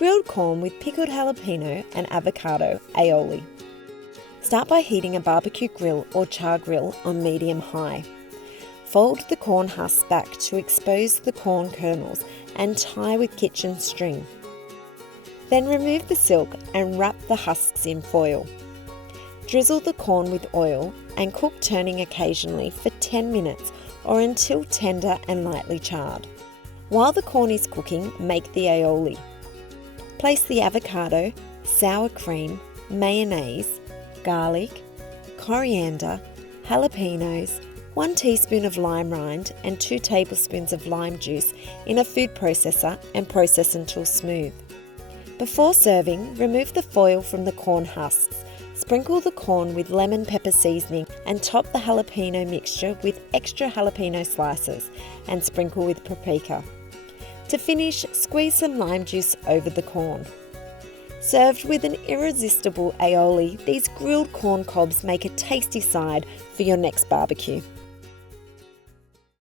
grilled corn with pickled jalapeno and avocado aioli. Start by heating a barbecue grill or chargrill on medium-high. Fold the corn husks back to expose the corn kernels and tie with kitchen string. Then remove the silk and wrap the husks in foil. Drizzle the corn with oil and cook, turning occasionally for 10 minutes or until tender and lightly charred. While the corn is cooking, make the aioli. Place the avocado, sour cream, mayonnaise, garlic, coriander, jalapenos, 1 teaspoon of lime rind and 2 tablespoons of lime juice in a food processor and process until smooth. Before serving, remove the foil from the corn husks. Sprinkle the corn with lemon pepper seasoning and top the jalapeno mixture with extra jalapeno slices and sprinkle with paprika. To finish, squeeze some lime juice over the corn. Served with an irresistible aioli, these grilled corn cobs make a tasty side for your next barbecue.